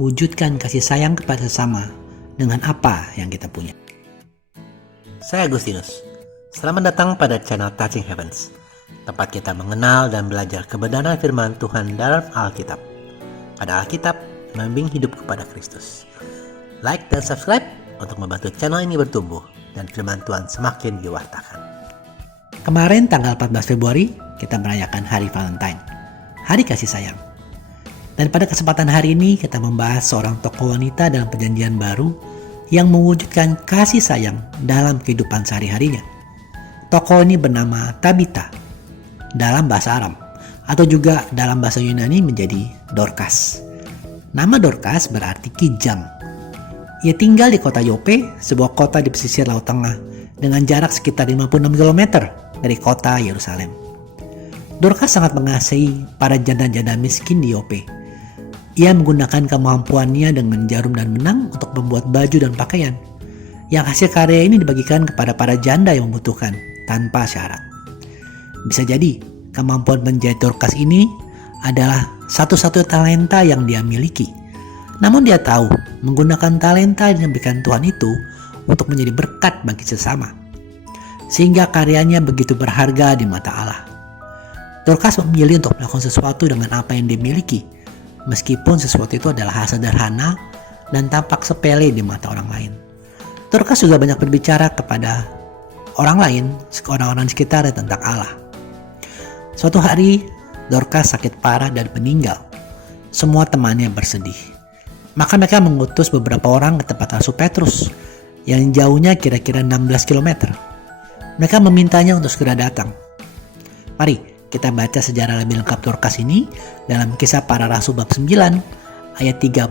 wujudkan kasih sayang kepada sesama dengan apa yang kita punya. Saya Agustinus. Selamat datang pada channel Touching Heavens, tempat kita mengenal dan belajar kebenaran firman Tuhan dalam Alkitab. Pada Alkitab, membimbing hidup kepada Kristus. Like dan subscribe untuk membantu channel ini bertumbuh dan firman Tuhan semakin diwartakan. Kemarin tanggal 14 Februari, kita merayakan Hari Valentine, Hari Kasih Sayang. Dan pada kesempatan hari ini kita membahas seorang tokoh wanita dalam Perjanjian Baru yang mewujudkan kasih sayang dalam kehidupan sehari-harinya. Tokoh ini bernama Tabita dalam bahasa Aram, atau juga dalam bahasa Yunani menjadi Dorcas. Nama Dorcas berarti kijang. Ia tinggal di kota Yope, sebuah kota di pesisir Laut Tengah dengan jarak sekitar 56 km dari kota Yerusalem. Dorcas sangat mengasihi para janda-janda miskin di Yope. Ia menggunakan kemampuannya dengan jarum dan benang untuk membuat baju dan pakaian, yang hasil karya ini dibagikan kepada para janda yang membutuhkan tanpa syarat. Bisa jadi kemampuan menjahit Dorcas ini adalah satu-satunya talenta yang dia miliki. Namun dia tahu menggunakan talenta yang diberikan Tuhan itu untuk menjadi berkat bagi sesama, sehingga karyanya begitu berharga di mata Allah. Dorcas memilih untuk melakukan sesuatu dengan apa yang dimiliki, meskipun sesuatu itu adalah hal sederhana dan tampak sepele di mata orang lain. Dorcas juga banyak berbicara kepada orang lain, orang-orang di sekitarnya tentang Allah. Suatu hari, Dorcas sakit parah dan meninggal. Semua temannya bersedih. Maka mereka mengutus beberapa orang ke tempat Rasul Petrus, yang jauhnya kira-kira 16 km. Mereka memintanya untuk segera datang. Mari kita baca sejarah lebih lengkap Dorcas ini dalam Kisah Para Rasul bab 9 ayat 36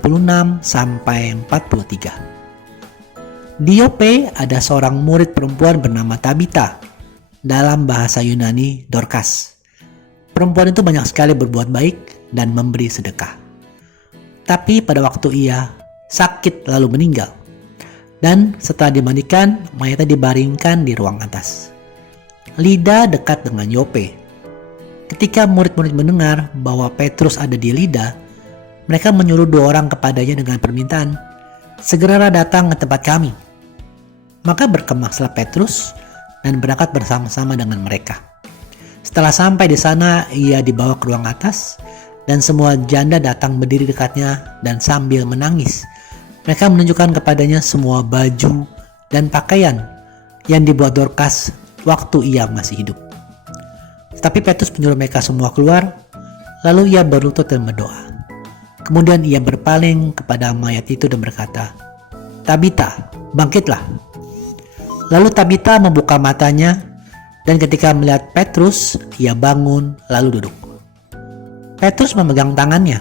sampai 43. Di Yope ada seorang murid perempuan bernama Tabita, dalam bahasa Yunani Dorcas. Perempuan itu banyak sekali berbuat baik dan memberi sedekah. Tapi pada waktu ia sakit lalu meninggal, dan setelah dimandikan, mayatnya dibaringkan di ruang atas. Lida dekat dengan Yope. Ketika murid-murid mendengar bahwa Petrus ada di Lida, mereka menyuruh 2 orang kepadanya dengan permintaan, "Segeralah datang ke tempat kami." Maka berkemaslah Petrus dan berangkat bersama-sama dengan mereka. Setelah sampai di sana, ia dibawa ke ruang atas, dan semua janda datang berdiri dekatnya dan sambil menangis. Mereka menunjukkan kepadanya semua baju dan pakaian yang dibuat Dorcas waktu ia masih hidup. Tapi Petrus menyuruh mereka semua keluar, lalu ia berlutut dan berdoa. Kemudian ia berpaling kepada mayat itu dan berkata, "Tabita, bangkitlah." Lalu Tabita membuka matanya, dan ketika melihat Petrus, ia bangun lalu duduk. Petrus memegang tangannya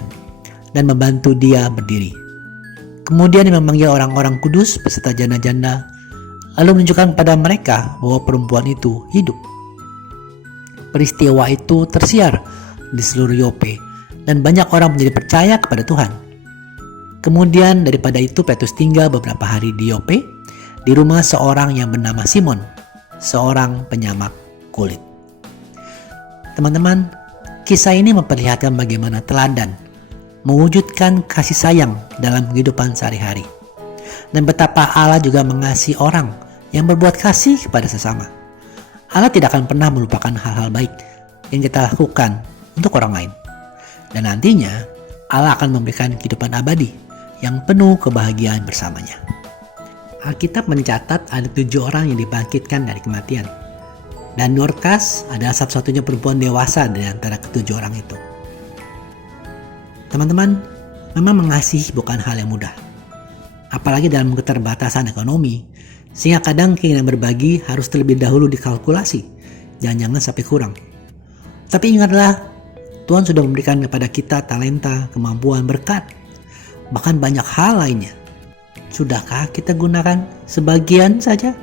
dan membantu dia berdiri. Kemudian dia memanggil orang-orang kudus beserta janda-janda, lalu menunjukkan kepada mereka bahwa perempuan itu hidup. Peristiwa itu tersiar di seluruh Yope, dan banyak orang menjadi percaya kepada Tuhan. Kemudian daripada itu Petrus tinggal beberapa hari di Yope, di rumah seorang yang bernama Simon, seorang penyamak kulit. Teman-teman, kisah ini memperlihatkan bagaimana teladan mewujudkan kasih sayang dalam kehidupan sehari-hari, dan betapa Allah juga mengasihi orang yang berbuat kasih kepada sesama. Allah tidak akan pernah melupakan hal-hal baik yang kita lakukan untuk orang lain, dan nantinya Allah akan memberikan kehidupan abadi yang penuh kebahagiaan bersamanya. Alkitab mencatat ada 7 orang yang dibangkitkan dari kematian, dan Dorcas adalah satu-satunya perempuan dewasa dari antara ke-7 orang itu. Teman-teman, memang mengasihi bukan hal yang mudah, apalagi dalam keterbatasan ekonomi, sehingga kadang keinginan berbagi harus terlebih dahulu dikalkulasi, jangan-jangan sampai kurang. Tapi ingatlah, Tuhan sudah memberikan kepada kita talenta, kemampuan, berkat, bahkan banyak hal lainnya. Sudahkah kita gunakan sebagian saja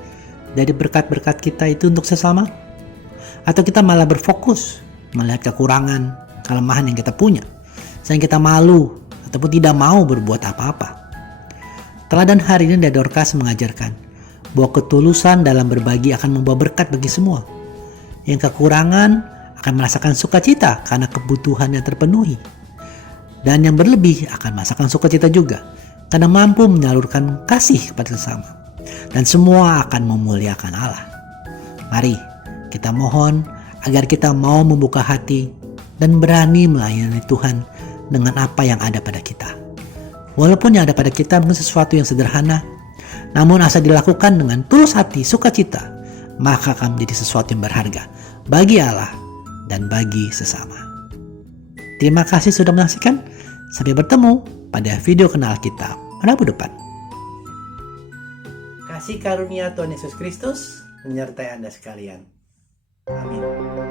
dari berkat-berkat kita itu untuk sesama? Atau kita malah berfokus melihat kekurangan, kelemahan yang kita punya, sehingga kita malu ataupun tidak mau berbuat apa-apa? Teladan hari ini dari Dorcas mengajarkan bahwa ketulusan dalam berbagi akan membawa berkat bagi semua. Yang kekurangan akan merasakan sukacita karena kebutuhannya terpenuhi. Dan yang berlebih akan merasakan sukacita juga, karena mampu menyalurkan kasih kepada sesama. Dan semua akan memuliakan Allah. Mari kita mohon agar kita mau membuka hati dan berani melayani Tuhan dengan apa yang ada pada kita. Walaupun yang ada pada kita mungkin sesuatu yang sederhana, namun asal dilakukan dengan tulus hati, sukacita, maka akan menjadi sesuatu yang berharga bagi Allah dan bagi sesama. Terima kasih sudah menyaksikan. Sampai bertemu pada video kenal kita Rabu depan. Kasih karunia Tuhan Yesus Kristus menyertai Anda sekalian. Amin.